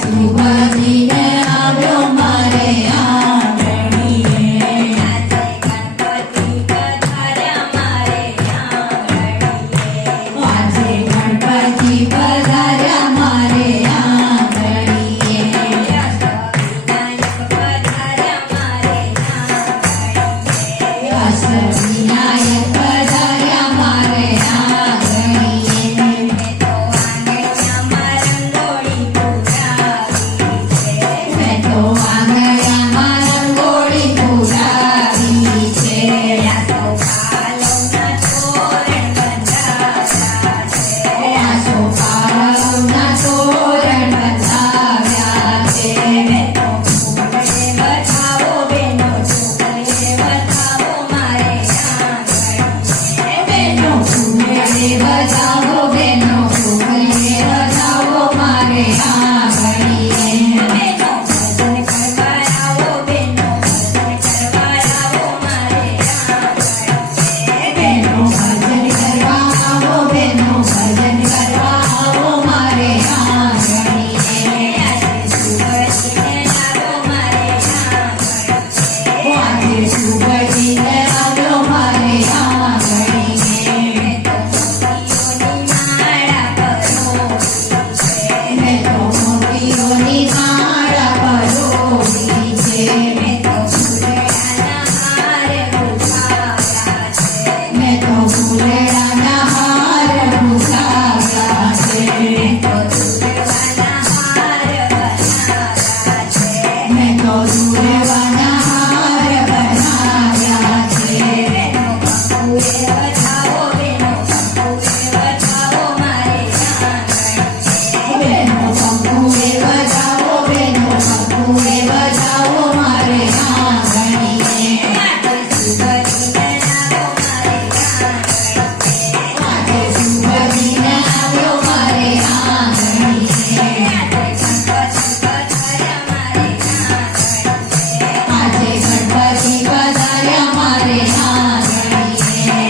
સુભજીને આવ્યો મારે આંગણીએ. આજે ગણપતિ પધાર્યા મારે આંગણીએ. અષ્ટવિનાયક પધાર્યા મારે આંગણીએ. મેં તો આંગણિયામાં રંગોળી પુરાવી છે. આ સોપાલવના તોરણ બંધાવ્યા છે. બેનો ફૂલે બજાવો બેનો ફૂલે બજાવો મારે આંગણીએ. બેનો ભજન કરવા આવો બેનો ભજન કરવા આવો મારે આંગણીએ. આજે સુભજીને આવ્યો મારે આંગણીએ. મેં તો મોતીઓની માળા પરોવી છે. મેં તો ફૂલેડાના હાર ભૂસાવ્યા છે. મેં તો દુર્વાના હાર બનાવ્યા છે. બેનો પંખુએ બજાવો બેનો પંખુએ બજાવો મારે આંગણીએ. આજે સુભજીને આવ્યો મારે આંગણીએ. આજે ગણપતિ પધાર્યા મારે આંગણીએ.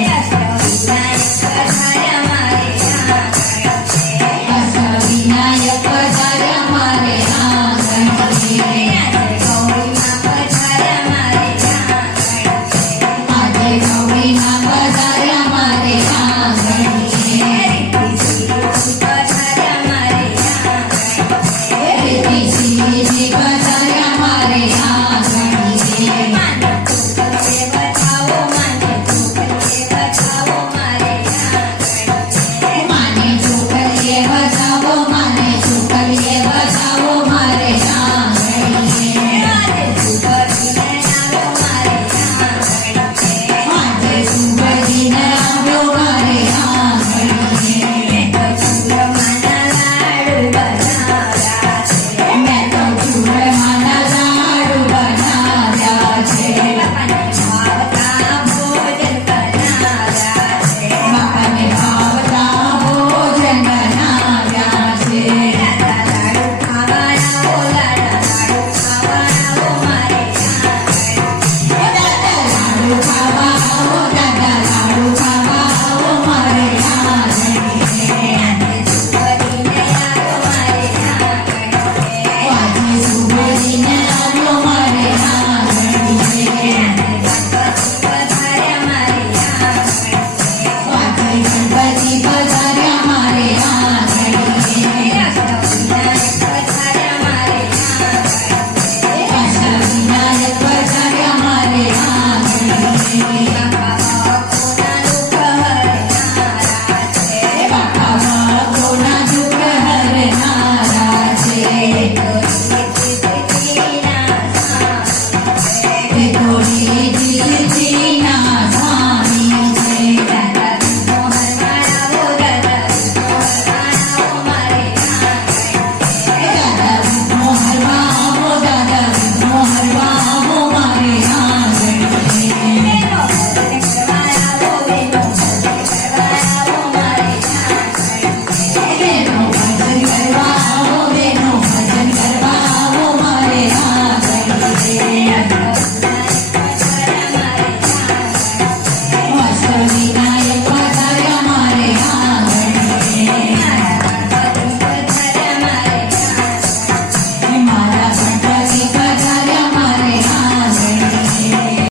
અષ્ટવિનાયક પધાર્યા મારે આંગણીએ. આજે ગૌરીમાં પધાર્યા મારે આંગણીએ. રિદ્ધિ શ્રીજી